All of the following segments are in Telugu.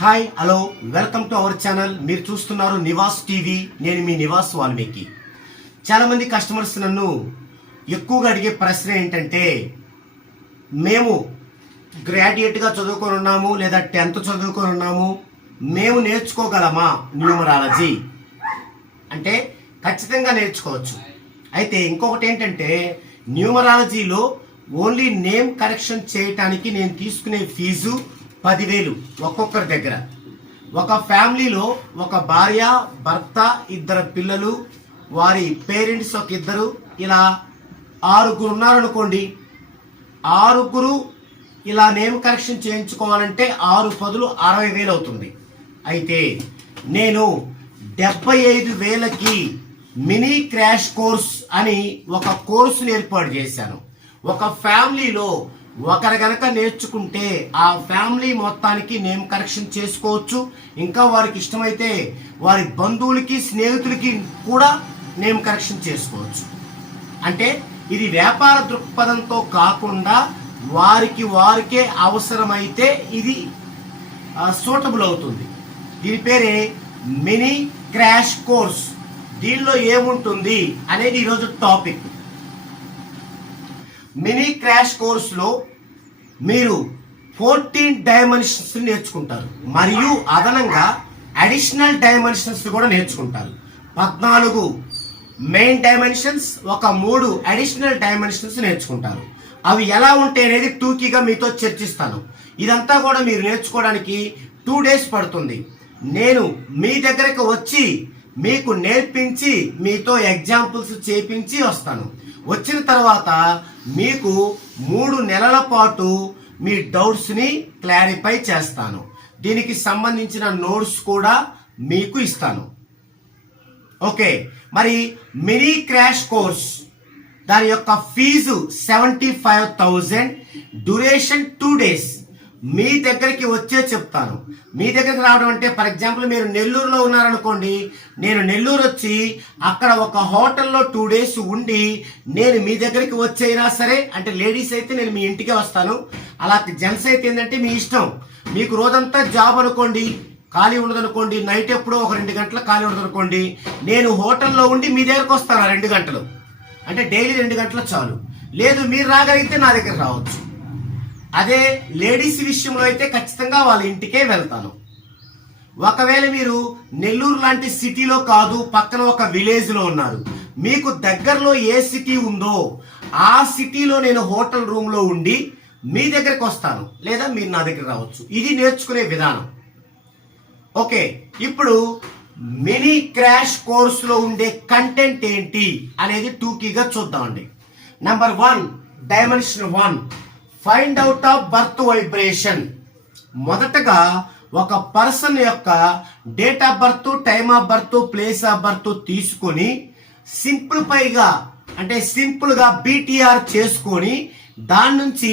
Hi hello welcome to our channel. మీరు చూస్తున్నారు నివాస్ టీవీ. నేను మీ నివాస్ వాల్మీకి. చాలా మంది కస్టమర్స్ నన్ను ఎక్కువగా అడిగే ప్రశ్న ఏంటంటే మేము గ్రాడ్యుయేట్గా చదువుకొని ఉన్నాము లేదా టెన్త్ చదువుకొని ఉన్నాము మేము నేర్చుకోగలమా? న్యూమరాలజీ. అంటే ఖచ్చితంగా నేర్చుకోవచ్చు. అయితే ఇంకొకటి ఏంటంటే న్యూమరాలజీలో ఓన్లీ నేమ్ కరెక్షన్ చేయటానికి నేను తీసుకునే ఫీజు పదివేలు ఒక్కొక్కరి దగ్గర. ఒక ఫ్యామిలీలో ఒక భార్య భర్త ఇద్దరు పిల్లలు వారి పేరెంట్స్ ఒక ఇద్దరు. ఇలా ఆరుగురు ఉన్నారనుకోండి ఆరుగురు ఇలా నేమ్ కరెక్షన్ చేయించుకోవాలంటే ఆరు పదులు అరవై వేలు అవుతుంది. అయితే నేను డెబ్బై ఐదు వేలకి మినీ క్రాష్ కోర్స్ అని ఒక కోర్సును ఏర్పాటు చేశాను. ఒక ఫ్యామిలీలో ఒకరు గనక నేర్చుకుంటే ఆ ఫ్యామిలీ మొత్తానికి నేమ్ కరెక్షన్ చేసుకోవచ్చు. ఇంకా వారికి ఇష్టమైతే వారి బంధువులకి స్నేహితులకి కూడా నేమ్ కరెక్షన్ చేసుకోవచ్చు. అంటే ఇది వ్యాపార దృక్పథంతో కాకుండా వారికి వారికే అవసరమైతే ఇది సూటబుల్ అవుతుంది. దీని పేరే మినీ క్రాష్ కోర్స్. దీనిలో ఏముంటుంది అనేది ఈరోజు టాపిక్. మినీ క్రాష్ కోర్సులో మీరు ఫోర్టీన్ డైమెన్షన్స్ నేర్చుకుంటారు. మరియు అదనంగా అడిషనల్ డైమెన్షన్స్ కూడా నేర్చుకుంటారు. పద్నాలుగు మెయిన్ డైమెన్షన్స్ ఒక మూడు అడిషనల్ డైమెన్షన్స్ నేర్చుకుంటారు. అవి ఎలా ఉంటాయి అనేది టూకీగా మీతో చర్చిస్తాను. ఇదంతా కూడా మీరు నేర్చుకోవడానికి టూ డేస్ పడుతుంది. నేను మీ దగ్గరకు వచ్చి మీకు నేర్పించి మీతో ఎగ్జాంపుల్స్ చేపించి వస్తాను. వచ్చిన తర్వాత మీకు మూడు నెలల పాటు మీ డౌట్స్ని క్లారిఫై చేస్తాను. దీనికి సంబంధించిన నోట్స్ కూడా మీకు ఇస్తాను. ఓకే మరి మినీ క్రాష్ కోర్స్ దాని యొక్క fee seventy five thousand duration two days మీ దగ్గరికి వచ్చే చెప్తాను. మీ దగ్గరికి రావడం అంటే ఫర్ ఎగ్జాంపుల్ మీరు నెల్లూరులో ఉన్నారనుకోండి నేను నెల్లూరు వచ్చి అక్కడ ఒక హోటల్లో టూ డేస్ ఉండి నేను మీ దగ్గరికి వచ్చైనా సరే అంటే లేడీస్ అయితే నేను మీ ఇంటికే వస్తాను. అలా జెంట్స్ అయితే ఏంటంటే మీ ఇష్టం. మీకు రోజంతా జాబ్ అనుకోండి ఖాళీ ఉండదనుకోండి నైట్ ఎప్పుడో ఒక రెండు గంటల ఖాళీ ఉండదనుకోండి నేను హోటల్లో ఉండి మీ దగ్గరకు వస్తాను ఆ రెండు గంటలు. అంటే డైలీ రెండు గంటలు చాలు. లేదు మీరు రాగలిగితే నా దగ్గర రావచ్చు. అదే లేడీస్ విషయంలో అయితే ఖచ్చితంగా వాళ్ళ ఇంటికే వెళ్తాను. ఒకవేళ మీరు నెల్లూరు లాంటి సిటీలో కాదు పక్కన ఒక విలేజ్లో ఉన్నారు. మీకు దగ్గరలో ఏ సిటీ ఉందో ఆ సిటీలో నేను హోటల్ రూమ్లో ఉండి మీ దగ్గరకు వస్తాను. లేదా మీరు నా దగ్గర రావచ్చు. ఇది నేర్చుకునే విధానం. ఓకే ఇప్పుడు మినీ క్రాష్ కోర్సులో ఉండే కంటెంట్ ఏంటి అనేది టూకీగా చూద్దామండి. Number one dimension one. Find out of birth vibration మొదటగా ఒక పర్సన్ యొక్క date of birth time of birth place of birth తీసుకొని సింప్లిఫైగా అంటే సింపుల్గా బీటీఆర్ చేసుకొని దాని నుంచి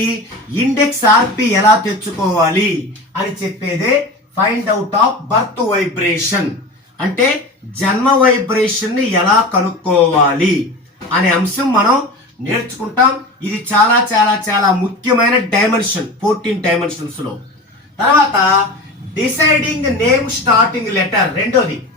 ఇండెక్స్ ఆర్పి ఎలా తెచ్చుకోవాలి అని చెప్పేదే find out of birth vibration అంటే జన్మ వైబ్రేషన్ని ఎలా కనుక్కోవాలి అనే అంశం మనం నేర్చుకుంటాం. ఇది చాలా చాలా చాలా ముఖ్యమైన డైమెన్షన్ ఫోర్టీన్ డైమెన్షన్స్లో. తర్వాత డిసైడింగ్ నేమ్ స్టార్టింగ్ లెటర్ రెండోది.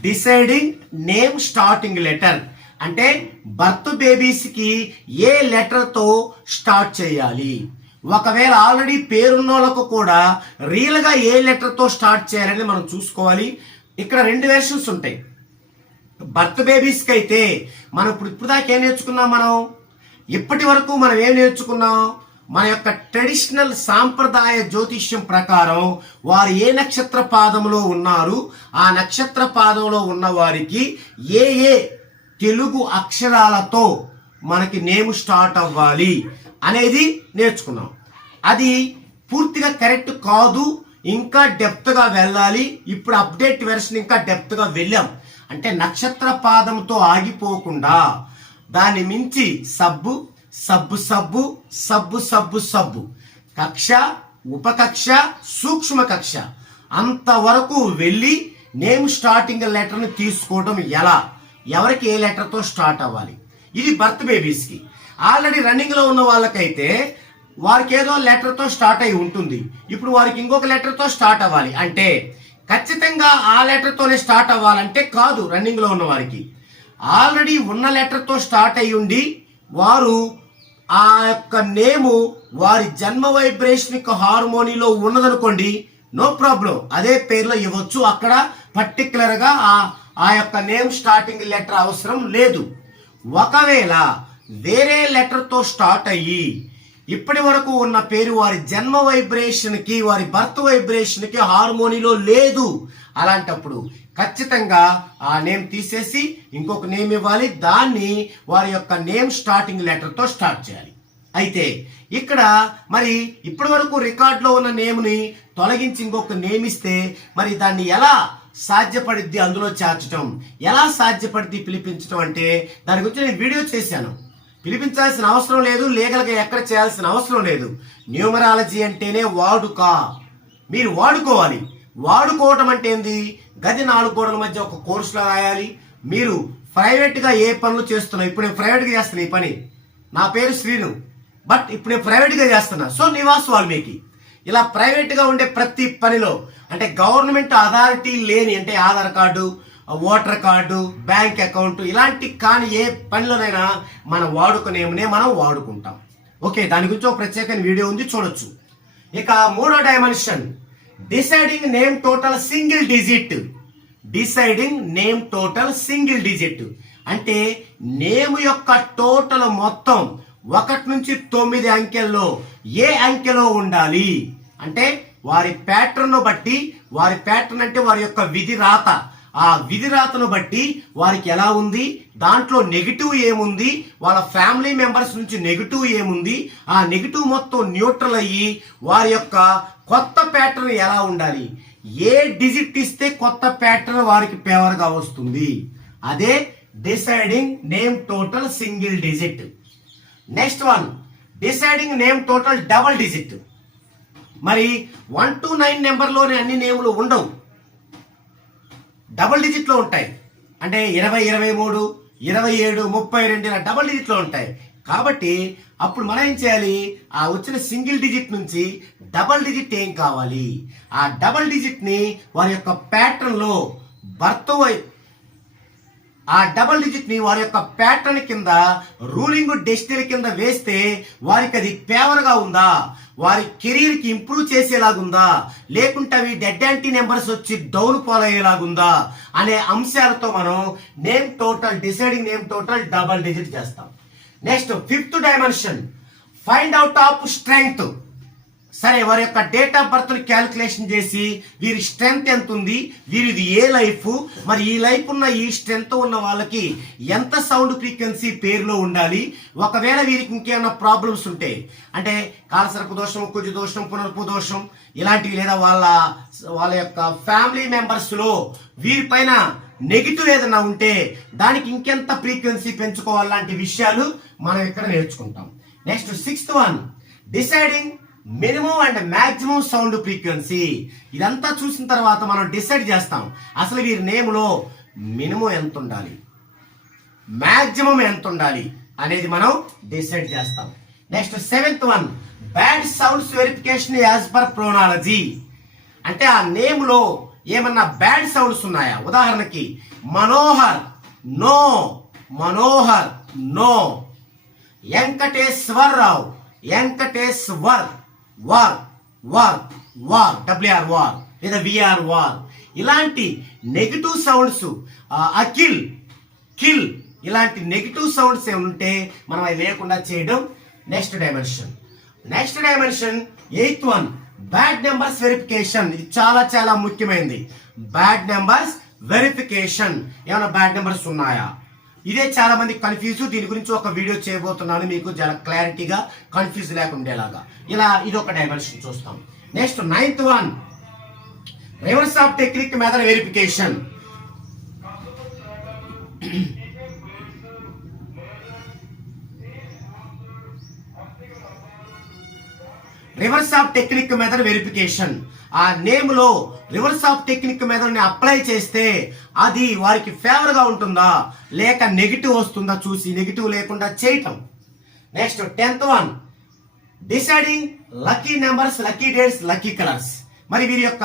డిసైడింగ్ నేమ్ స్టార్టింగ్ లెటర్ అంటే బర్త్ బేబీస్కి ఏ లెటర్తో స్టార్ట్ చేయాలి? ఒకవేళ ఆల్రెడీ పేరున్న వాళ్ళకు కూడా రియల్గా ఏ లెటర్తో స్టార్ట్ చేయాలని మనం చూసుకోవాలి. ఇక్కడ రెండు వెర్షన్స్ ఉంటాయి. బర్త్ బేబీస్కి అయితే మనం ఇప్పుడు ఇప్పుడు దాకా ఏం నేర్చుకున్నాం మనం? ఇప్పటి వరకు మనం ఏం నేర్చుకున్నాం? మన యొక్క ట్రెడిషనల్ సాంప్రదాయ జ్యోతిష్యం ప్రకారం వారు ఏ నక్షత్ర పాదంలో ఉన్నారు? ఆ నక్షత్ర పాదంలో ఉన్న వారికి ఏ ఏ తెలుగు అక్షరాలతో మనకి నేమ్ స్టార్ట్ అవ్వాలి అనేది నేర్చుకున్నాం. అది పూర్తిగా కరెక్ట్ కాదు ఇంకా డెప్త్గా వెళ్ళాలి. ఇప్పుడు అప్డేట్ వెర్షన్ ఇంకా డెప్త్గా వెళ్ళాం. అంటే నక్షత్ర పాదంతో ఆగిపోకుండా దాన్ని మించి సబ్బు సబ్బు సబ్బు సబ్బు సబ్బు సబ్బు కక్ష ఉపకక్ష సూక్ష్మ కక్ష. అంతవరకు వెళ్ళి నేమ్ స్టార్టింగ్ లెటర్ని తీసుకోవడం ఎలా? ఎవరికి ఏ లెటర్తో స్టార్ట్ అవ్వాలి? ఇది బర్త్ బేబీస్కి. ఆల్రెడీ రన్నింగ్లో ఉన్న వాళ్ళకైతే వారికి ఏదో లెటర్తో స్టార్ట్ అయి ఉంటుంది. ఇప్పుడు వారికి ఇంకొక లెటర్తో స్టార్ట్ అవ్వాలి. అంటే ఖచ్చితంగా ఆ లెటర్తోనే స్టార్ట్ అవ్వాలంటే కాదు రన్నింగ్లో ఉన్న వారికి. ఆల్రెడీ ఉన్న లెటర్తో స్టార్ట్ అయ్యి ఉండి వారు ఆ యొక్క నేము వారి జన్మ వైబ్రేషన్ హార్మోనీలో ఉన్నదనుకోండి నో ప్రాబ్లం అదే పేర్లో ఇవ్వచ్చు. అక్కడ పర్టికులర్గా ఆ ఆ యొక్క నేమ్ స్టార్టింగ్ లెటర్ అవసరం లేదు. ఒకవేళ వేరే లెటర్తో స్టార్ట్ అయ్యి ఇప్పటి వరకు ఉన్న పేరు వారి జన్మ వైబ్రేషన్కి వారి బర్త్ వైబ్రేషన్కి హార్మోనీలో లేదు. అలాంటప్పుడు ఖచ్చితంగా ఆ నేమ్ తీసేసి ఇంకొక నేమ్ ఇవ్వాలి. దాన్ని వారి యొక్క నేమ్ స్టార్టింగ్ లెటర్తో స్టార్ట్ చేయాలి. అయితే ఇక్కడ మరి ఇప్పటి వరకు రికార్డులో ఉన్న నేమ్ని తొలగించి ఇంకొక నేమ్ ఇస్తే మరి దాన్ని ఎలా సాధ్యపడిద్ది అందులో చేర్చడం ఎలా సాధ్యపడిద్ది పిలిపించడం అంటే దాని గురించి నేను వీడియో చేశాను. పిలిపించాల్సిన అవసరం లేదు లీగల్గా ఎక్కడ చేయాల్సిన అవసరం లేదు. న్యూమరాలజీ అంటేనే వాడుక. మీరు వాడుకోవాలి. వాడుకోవటం అంటే ఏంది? గది నాలుగు గోడల మధ్య ఒక కోర్సులో రాయాలి. మీరు ప్రైవేట్గా ఏ పనులు చేస్తున్నావు? ఇప్పుడు నేను ప్రైవేట్గా చేస్తున్నా ఈ పని. నా పేరు శ్రీను. బట్ ఇప్పుడు నేను ప్రైవేట్గా చేస్తున్నా. సో నివాస్ వాల్మీకి. ఇలా ప్రైవేట్గా ఉండే ప్రతి పనిలో అంటే గవర్నమెంట్ అథారిటీ లేని అంటే Aadhaar card voter card bank account ఇలాంటి కానీ ఏ పనిలోనైనా మనం వాడుకునేమనే మనం వాడుకుంటాం. ఓకే దాని గురించి ఒక ప్రత్యేకమైన వీడియో ఉంది చూడొచ్చు. ఇక మూడో dimension. Deciding name total single digit. Deciding name total single digit. అంటే నేమ్ యొక్క టోటల్ మొత్తం ఒకటి నుంచి తొమ్మిది అంకెల్లో ఏ అంకెలో ఉండాలి? అంటే వారి ప్యాటర్న్ను బట్టి వారి ప్యాటర్న్ అంటే వారి యొక్క విధి రాత. ఆ విధిరాతను బట్టి వారికి ఎలా ఉంది? దాంట్లో నెగిటివ్ ఏముంది? వాళ్ళ ఫ్యామిలీ మెంబర్స్ నుంచి నెగిటివ్ ఏముంది? ఆ నెగిటివ్ మొత్తం న్యూట్రల్ అయ్యి వారి యొక్క కొత్త ప్యాటర్న్ ఎలా ఉండాలి? ఏ డిజిట్ ఇస్తే కొత్త ప్యాటర్న్ వారికి ఫేవర్గా వస్తుంది? అదే deciding name total single digit. Next one deciding name total double digit. మరి వన్ టు నైన్ నెంబర్లోనే అన్ని నేములు ఉండవు. డబల్ డిజిట్లో ఉంటాయి. అంటే ఇరవై ఇరవై మూడు ఇరవై ఏడు ముప్పై రెండు ఇలా డబల్ డిజిట్లో ఉంటాయి. కాబట్టి అప్పుడు మనం ఏం చేయాలి? ఆ వచ్చిన సింగిల్ డిజిట్ నుంచి డబల్ డిజిట్ ఏం కావాలి? ఆ డబల్ డిజిట్ని వారి యొక్క ప్యాటర్న్లో భర్త ఆ డబల్ డిజిట్ని వారి యొక్క ప్యాటర్న్ కింద రూలింగ్ డెస్టినీ కింద వేస్తే వారికి అది ఫేవర్గా ఉందా? వారి కెరీర్కి ఇంప్రూవ్ చేసేలాగుందా? లేకుంటే అవి డెడ్ యాంటీ నెంబర్స్ వచ్చి డౌన్ ఫాల్ అయ్యేలాగుందా అనే అంశాలతో మనం name total deciding name total double digit చేస్తాం. Next fifth dimension find out of strength సరే వారి యొక్క డేట్ ఆఫ్ బర్త్ క్యాలిక్యులేషన్ చేసి వీరి స్ట్రెంగ్త్ ఎంత ఉంది వీరిది ఏ లైఫ్ మరి ఈ లైఫ్ ఉన్న ఈ స్ట్రెంగ్త్ ఉన్న వాళ్ళకి ఎంత సౌండ్ ఫ్రీక్వెన్సీ పేరులో ఉండాలి? ఒకవేళ వీరికి ఇంకేమైనా ప్రాబ్లమ్స్ ఉంటే అంటే కాలసర్ప దోషం కుజు దోషం పునర్పు దోషం ఇలాంటివి లేదా వాళ్ళ వాళ్ళ యొక్క ఫ్యామిలీ మెంబర్స్లో వీరిపైన నెగిటివ్ ఏదైనా ఉంటే దానికి ఇంకెంత ఫ్రీక్వెన్సీ లాంటి విషయాలు మనం ఇక్కడ నేర్చుకుంటాం. Next sixth one deciding minimum and maximum sound frequency. ఇదంతా చూసిన తర్వాత మనం డిసైడ్ చేస్తాం. అసలు వీరి నేమ్లో మినిమం ఎంత ఉండాలి మాక్సిమం ఎంత ఉండాలి అనేది మనం డిసైడ్ చేస్తాం. Next seventh one bad sounds verification as per phonology. అంటే ఆ నేమ్లో ఏమన్నా బ్యాడ్ సౌండ్స్ ఉన్నాయా? ఉదాహరణకి Manohar no Manohar no. Venkateswararao Venkateswar. War war war WR war లేదా విఆర్ వార్. ఇలాంటి నెగిటివ్ సౌండ్స్ అకిల్ కిల్ ఇలాంటి నెగిటివ్ సౌండ్స్ ఏముంటే ఉంటే మనం అవి లేకుండా చేయడం next dimension next dimension eighth one bad numbers verification ఇది చాలా చాలా ముఖ్యమైనది. బ్యాడ్ నెంబర్స్ వెరిఫికేషన్ ఏమైనా బ్యాడ్ నెంబర్స్ ఉన్నాయా? ఇదే చాలా మంది కన్ఫ్యూజ్ దీని గురించి ఒక వీడియో చేయబోతున్నాను. మీకు చాలా క్లారిటీగా కన్ఫ్యూజ్ లేకుండేలాగా. ఇలా ఇది ఒక డైమెన్షన్ చూస్తాం. Next ninth one reverse of technique method verification reverse of technique method verification ఆ నేమ్లో రివర్స్ ఆఫ్ టెక్నిక్ మెథడ్ని అప్లై చేస్తే అది వారికి ఫేవర్గా ఉంటుందా? లేక నెగిటివ్ వస్తుందా? చూసి నెగిటివ్ లేకుండా చేయటం. Next tenth one deciding lucky numbers lucky dates lucky colours మరి వీరి యొక్క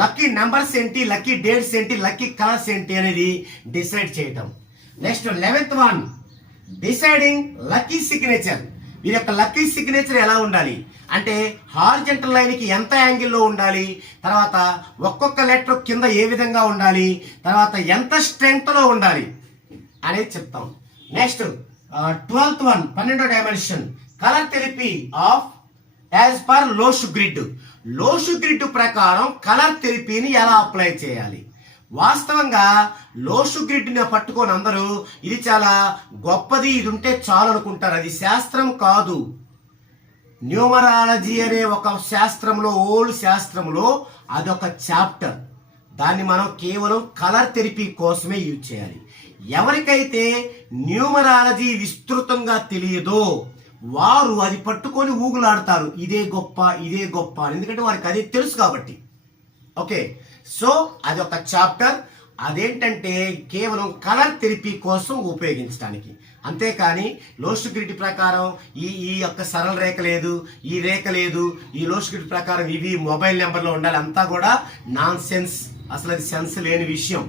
లక్కీ నెంబర్స్ ఏంటి లక్కీ డేట్స్ ఏంటి లక్కీ కలర్స్ ఏంటి అనేది డిసైడ్ చేయటం. Next eleventh one deciding lucky signature వీరి యొక్క లక్కీ సిగ్నేచర్ ఎలా ఉండాలి? అంటే హార్జెంటల్ లైన్కి ఎంత యాంగిల్లో ఉండాలి? తర్వాత ఒక్కొక్క లెటర్ కింద ఏ విధంగా ఉండాలి? తర్వాత ఎంత స్ట్రెంగ్త్లో ఉండాలి? అనేది చెప్తాం. నెక్స్ట్ ట్వెల్త్ వన్ పన్నెండో dimension. Colour therapy of as per Lo Shu grid. Lo Shu grid ప్రకారం కలర్ థెరపీని ఎలా అప్లై చేయాలి? వాస్తవంగా లోషు గ్రిడ్ని పట్టుకొని అందరూ ఇది చాలా గొప్పది ఇది ఉంటే చాలు అనుకుంటారు. అది శాస్త్రం కాదు. న్యూమరాలజీ అనే ఒక శాస్త్రంలో ఓల్డ్ శాస్త్రంలో అదొక చాప్టర్. దాన్ని మనం కేవలం కలర్ థెరపీ కోసమే యూజ్ చేయాలి. ఎవరికైతే న్యూమరాలజీ విస్తృతంగా తెలియదో వారు అది పట్టుకొని ఊగులాడతారు. ఇదే గొప్ప ఇదే గొప్ప అని. ఎందుకంటే వారికి అదే తెలుసు కాబట్టి. ఓకే. సో అది ఒక చాప్టర్. అదేంటంటే కేవలం కలర్ థెరపీ కోసం ఉపయోగించడానికి. అంతేకాని లోసుగ్రిటి ప్రకారం ఈ ఈ యొక్క సరళ రేఖ లేదు ఈ రేఖ లేదు ఈ లోసుగ్రిటి ప్రకారం ఇవి మొబైల్ నెంబర్లో ఉండాలి. అంతా కూడా నాన్ సెన్స్ అసలు అది సెన్స్ లేని విషయం.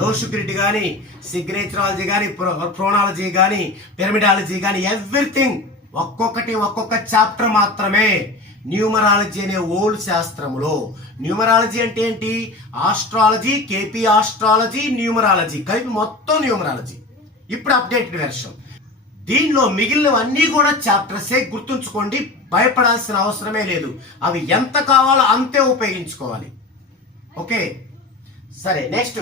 లోసుగ్రిటి కానీ సిగ్నేచరాలజీ కానీ ప్రోనాలజీ కానీ పిరమిడాలజీ కానీ ఎవ్రీథింగ్ ఒక్కొక్కటి ఒక్కొక్క చాప్టర్ మాత్రమే. న్యూమరాలజీ అనే ఓల్డ్ శాస్త్రములో. న్యూమరాలజీ అంటే ఏంటి? Astrology KP astrology numerology. కలిపి మొత్తం న్యూమరాలజీ. ఇప్పుడు అప్డేటెడ్ వెర్షన్. దీనిలో మిగిలినవన్నీ కూడా చాప్టర్సే గుర్తుంచుకోండి. భయపడాల్సిన అవసరమే లేదు. అవి ఎంత కావాలో అంతే ఉపయోగించుకోవాలి. ఓకే? సరే నెక్స్ట్.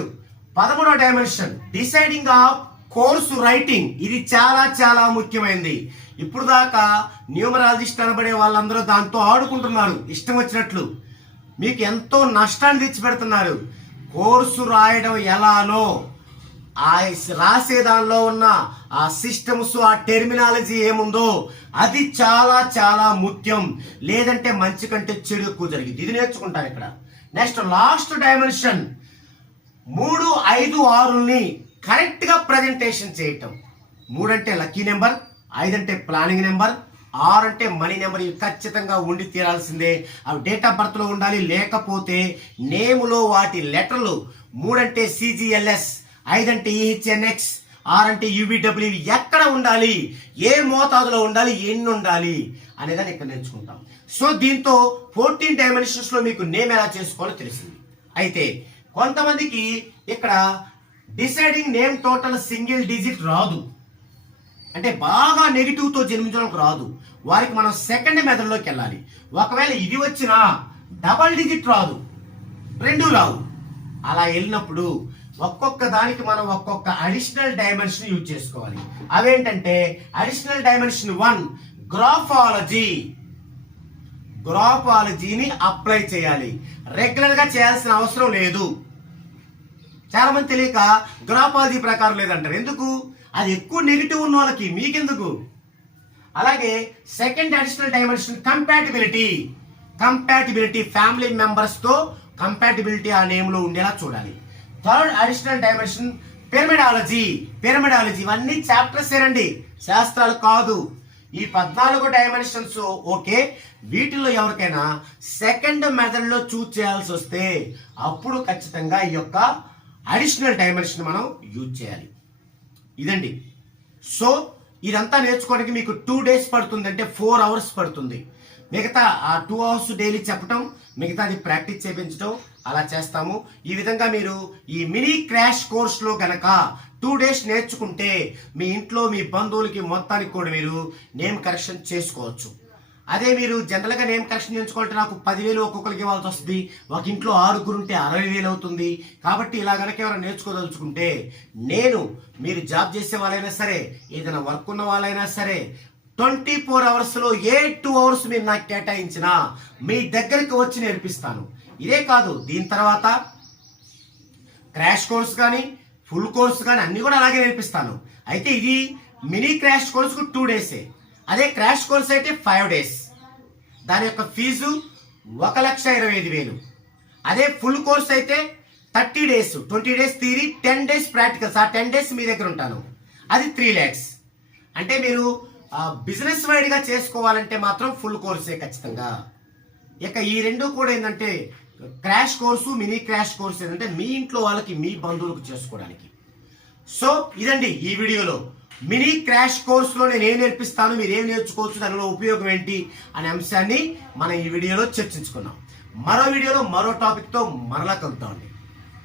పదమూడో dimension. Deciding of course writing. ఇది చాలా చాలా ముఖ్యమైనది ఇప్పుడు దాకా న్యూమరాలజిస్ట్ అనబడే వాళ్ళందరూ దాంతో ఆడుకుంటున్నారు. ఇష్టం వచ్చినట్లు. మీకు ఎంతో నష్టాన్ని తెచ్చిపెడుతున్నారు. కోర్సు రాయడం ఎలానో ఆ రాసే దానిలో ఉన్న ఆ సిస్టమ్స్ ఆ టెర్మినాలజీ ఏముందో అది చాలా చాలా ముఖ్యం. లేదంటే మంచి కంటే చెడు ఎక్కువ జరిగింది. ఇది నేర్చుకుంటాం ఇక్కడ. నెక్స్ట్ లాస్ట్ డైమెన్షన్ మూడు ఐదు ఆరుల్ని కరెక్ట్గా ప్రజెంటేషన్ చేయటం. మూడంటే లక్కీ నెంబర్ ఐదు అంటే ప్లానింగ్ నెంబర్ ఆరు అంటే మనీ నెంబర్ ఇవి ఖచ్చితంగా ఉండి తీరాల్సిందే. అవి డేట్ ఆఫ్ బర్త్లో ఉండాలి లేకపోతే నేములో వాటి లెటర్లు మూడంటే సిజిఎల్ఎస్ ఐదంటే ఈహెచ్ఎన్ఎక్స్ ఆరంటే యూబిడబ్ల్యూ ఎక్కడ ఉండాలి ఏ మోతాదులో ఉండాలి ఎన్ని ఉండాలి అనేదాన్ని ఇక్కడ నేర్చుకుంటాం. సో దీంతో ఫోర్టీన్ డైమెన్షన్స్లో మీకు నేమ్ ఎలా చేసుకోవాలో తెలిసింది. అయితే కొంతమందికి ఇక్కడ deciding name total single digit రాదు. అంటే బాగా నెగిటివ్తో జన్మించడానికి రాదు. వారికి మనం సెకండ్ మెథడ్లోకి వెళ్ళాలి. ఒకవేళ ఇది వచ్చినా డబల్ డిజిట్ రాదు. రెండు రావు. అలా వెళ్ళినప్పుడు ఒక్కొక్క దానికి మనం ఒక్కొక్క అడిషనల్ డైమెన్షన్ యూజ్ చేసుకోవాలి. అవేంటంటే అడిషనల్ డైమెన్షన్ వన్ గ్రాఫాలజీ గ్రాఫాలజీని అప్లై చేయాలి. రెగ్యులర్గా చేయాల్సిన అవసరం లేదు. చాలామంది తెలియక గ్రాఫాలజీ ప్రకారం లేదంటారు. ఎందుకు? అది ఎక్కువ నెగిటివ్ ఉన్న వాళ్ళకి మీకెందుకు? అలాగే second additional dimension compatibility compatibility family మెంబర్స్తో కంపాటిబిలిటీ ఆ నేమ్లో ఉండేలా చూడాలి. Third additional dimension pyramidology pyramidology ఇవన్నీ చాప్టర్స్ ఏనండి. శాస్త్రాలు కాదు. ఈ పద్నాలుగు డైమెన్షన్స్ ఓకే. వీటిలో ఎవరికైనా సెకండ్ మెథడ్లో చూజ్ చూస్ చేయాల్సి వస్తే అప్పుడు ఖచ్చితంగా ఈ యొక్క అడిషనల్ డైమెన్షన్ మనం యూజ్ చేయాలి. ఇదండి. సో ఇదంతా నేర్చుకోవడానికి మీకు టూ డేస్ పడుతుంది అంటే ఫోర్ అవర్స్ పడుతుంది. మిగతా ఆ టూ అవర్స్ డైలీ చెప్పటం మిగతాది ప్రాక్టీస్ చేయించడం అలా చేస్తాము. ఈ విధంగా మీరు ఈ మినీ క్రాష్ కోర్స్లో కనుక టూ డేస్ నేర్చుకుంటే మీ ఇంట్లో మీ బంధువులకి మొత్తానికి కూడా మీరు నేమ్ కరెక్షన్ చేసుకోవచ్చు. అదే మీరు జనరల్గా నేమ్ కలెక్షన్ చేయించుకోవాలంటే నాకు పదివేలు ఒక్కొక్కరికి ఇవ్వాల్సి వస్తుంది. ఒక ఇంట్లో ఆరుగురు ఉంటే అరవై వేలు అవుతుంది. కాబట్టి ఇలా కనుక ఎవరైనా నేర్చుకోదలుచుకుంటే నేను మీరు జాబ్ చేసే వాళ్ళైనా సరే ఏదైనా వర్క్ ఉన్న వాళ్ళైనా సరే ట్వంటీ ఫోర్ అవర్స్లో ఏ టూ అవర్స్ మీరు నాకు కేటాయించినా మీ దగ్గరికి వచ్చి నేర్పిస్తాను. ఇదే కాదు దీని తర్వాత క్రాష్ కోర్స్ కానీ ఫుల్ కోర్స్ కానీ అన్నీ కూడా అలాగే నేర్పిస్తాను. అయితే ఇది మినీ క్రాష్ కోర్స్కు టూ డేసే. అదే క్రాష్ కోర్స్ అయితే ఫైవ్ డేస్. దాని యొక్క ఫీజు ఒక లక్ష ఇరవై ఐదు వేలు. అదే ఫుల్ కోర్స్ అయితే thirty days twenty days theory ten days practicals. ఆ టెన్ డేస్ మీ దగ్గర ఉంటాను. అది త్రీ ల్యాక్స్. అంటే మీరు బిజినెస్ వైడ్గా చేసుకోవాలంటే మాత్రం ఫుల్ కోర్సే ఖచ్చితంగా. ఇక ఈ రెండు కూడా ఏంటంటే crash course mini crash course ఏంటంటే మీ ఇంట్లో వాళ్ళకి మీ బంధువులకు చేసుకోవడానికి. సో ఇదండి ఈ వీడియోలో. మినీ క్రాష్ కోర్సులో నేను ఏం నేర్పిస్తాను మీరు ఏం నేర్చుకోవచ్చు దానిలో ఉపయోగం ఏంటి అనే అంశాన్ని మనం ఈ వీడియోలో చర్చించుకున్నాం. మరో వీడియోలో మరో టాపిక్తో మరలా కలుద్దామండి.